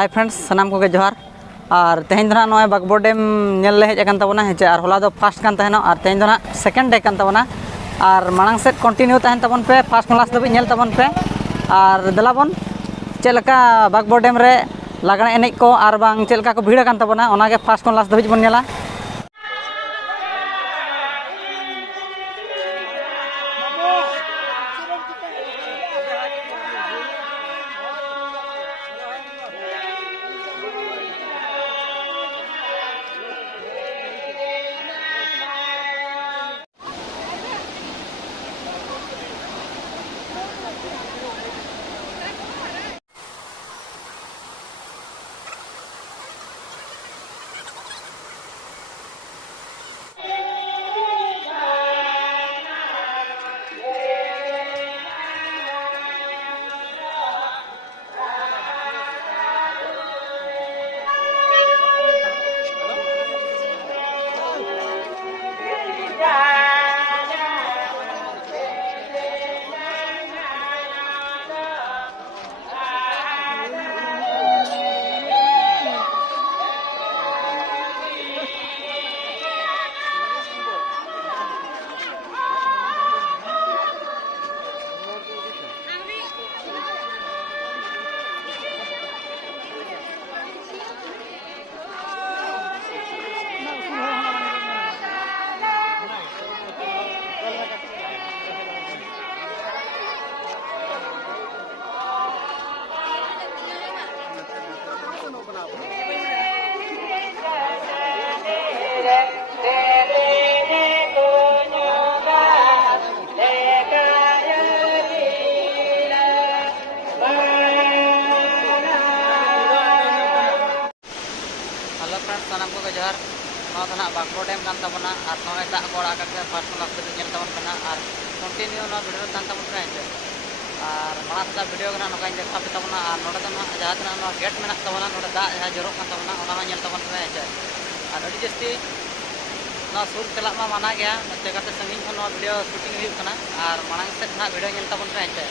Hi friends सानाम को जोहार और तेहन दो ना बागबोर डैम नेल हेज अकान तबना हेचे और होला दो फास्ट कान तहना और तेहन दो ना सेकेंड डे कान तबना और मांग सेट कंटिन्यू तहन तबन पे फास्ट क्लास दबी नेल तबन पे और दलाबन चेलका बागबोर डैम रे लागणे एनेज को और बांग चेलका को भीड़ कान तबना ओनागे फास्ट क्लास दबी बन नेला। सानाम को जोहार ना बागबोर डैम कान तबना और नोए दाग को आड़ा करके फास्ट क्लास दबी नेल तबन कना और कंटिन्यू ना वीडियो कान तबन पे और माना दा वीडियो कना नोकाई देखा पे तबना और नोडे दो जहां तना नो गेट मेना तबना नोडे दाग जहां जरो कान तबना ओना मा नेल तबन पे और अडी जस्ती ना सुर चला मा माना गया नते काते संगीन खन वीडियो शूटिंग हुई कना और मांग से ना वीडियो नेल तबन पे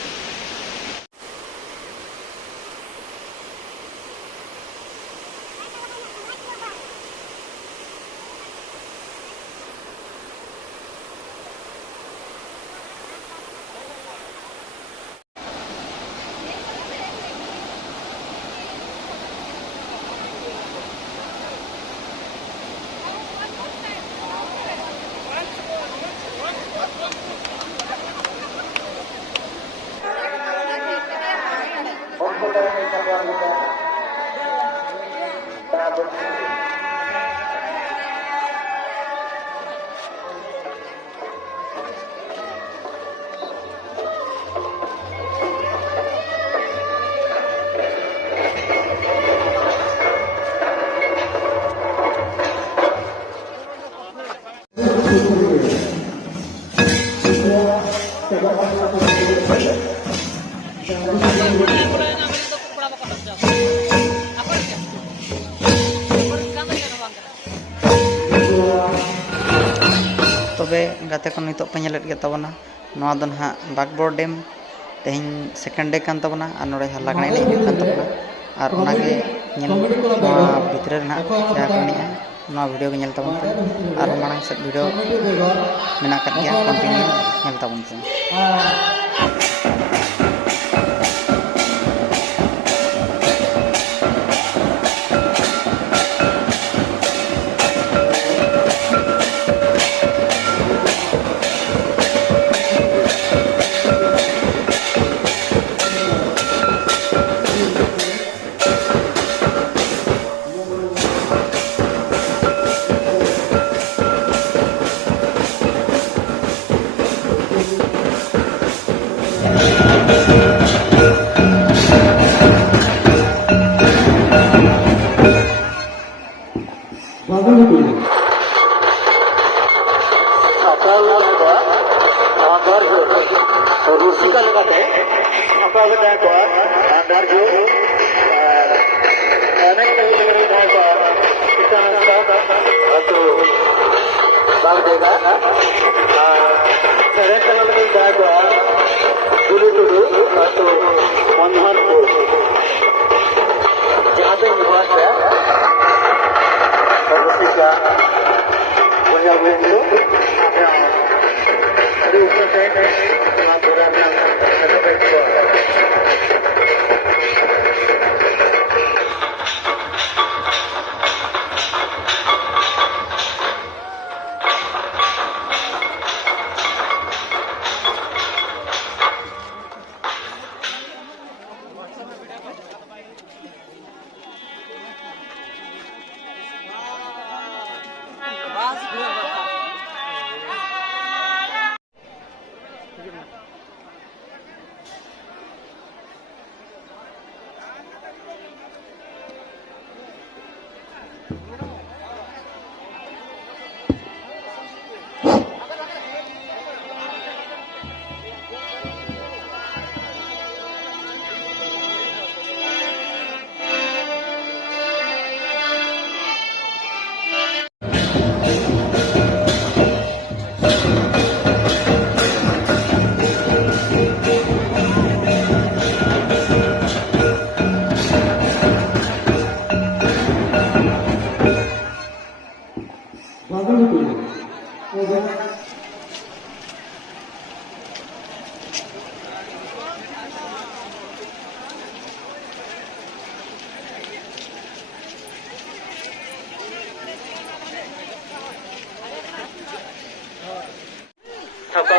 तबे गाते को नितो पे नेलेट गे तबना नोआ दो ना बागबोर डैम तेहन सेकेंड डे कान तबना और नोडे लागणे एनेज कान तबना और ओनागे नेल नोआ भितर ना जा को नेआ नोआ वीडियो गे नेल तबन पे और मांग से वीडियो मेना का गया कंटिन्यू नेल तबन पे। Rusikan kate, apa benda kuat, andar jo, anak kali ini kuat, kita nak atau bang dega, sekarang kalau kita kuat, dulu atau manhan ko, जहाँ पे Kapag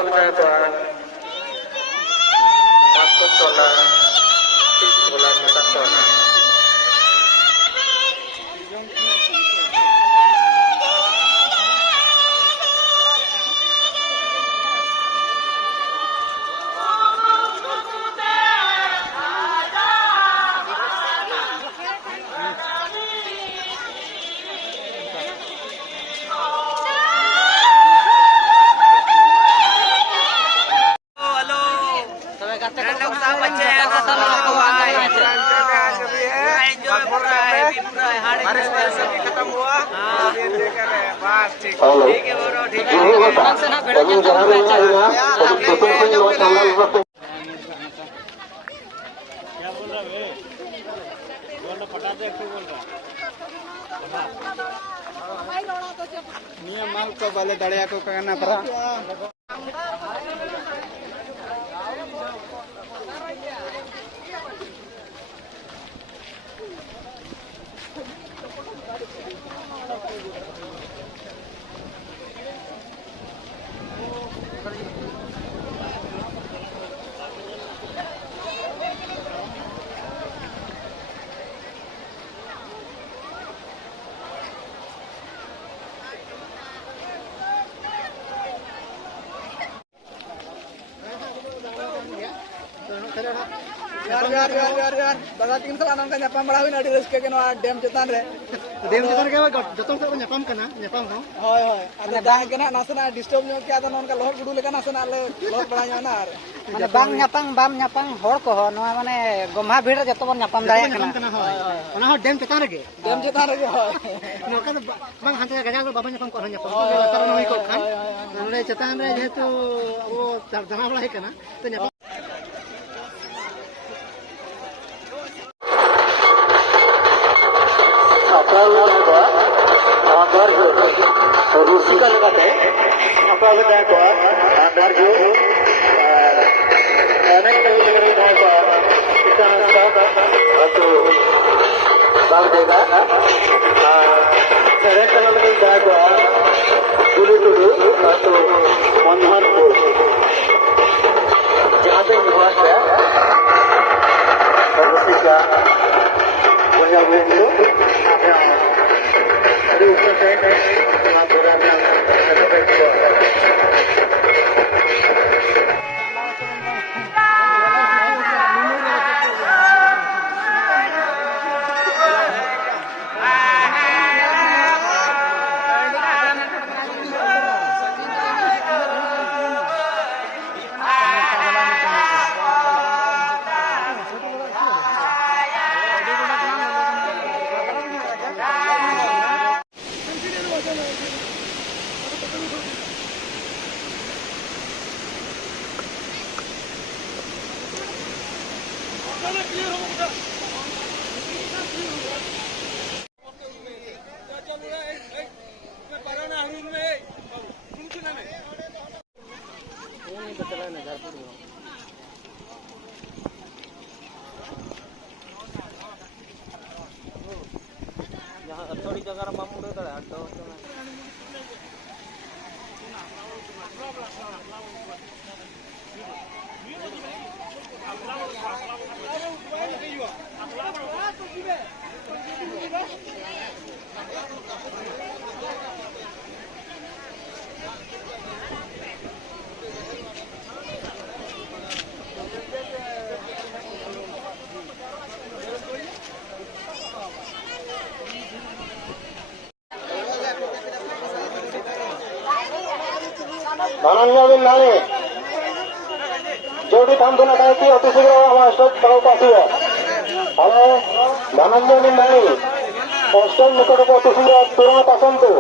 nagkuhan, masuk tola, bulan matang tola. Tebe gatte ko sama bache sama kawan enjoy pura हाड़ी खत्म हुआ बस ठीक है bro ठीक है से ना भिड़ो क्या बोल रहा है बोल पटा दे क्यों बोल रहा नियम माल को वाले दड़िया को करना पड़ा यार बगा तीन साल नंका nyapam bala huina adi reske ke no dam chetan re dam chetan ke joton sa nyapam kana nyapam ho hoy hoy ane bang ke na nasana disturb nyo ke ada nonka lohor gudu leka nasana le lohor bala nyo na mane bang nyapang hor ko ho no mane gomha bhir re joto bon nyapam daya kana hoy ona ho dam chetan rege hoy noka bang hante gajal baba nyapam ko nyapam ko tar no hoi ko khan nole chetan re jehetu abo dana bala he kana to nyapam Rusi kan kata, apa benda kuat, andar jo, anak kali ini bahasa kita nak atau bang dega, anak kali ini bahasa dulu atau manhar ko, jहाँ पे निवास है, Rusi का वहाँ वो अरे ऊपर से थोड़ी जगह मामूड़ धनंजय नाणे जोड़ी थांबू नका की अतिशीघ्र आम्हाला स्थळ पासूया हॅलो धनंजय नाणे पोस्टल निकटକୁ अतिशीघ्र तुरंत आसନ୍ତୁ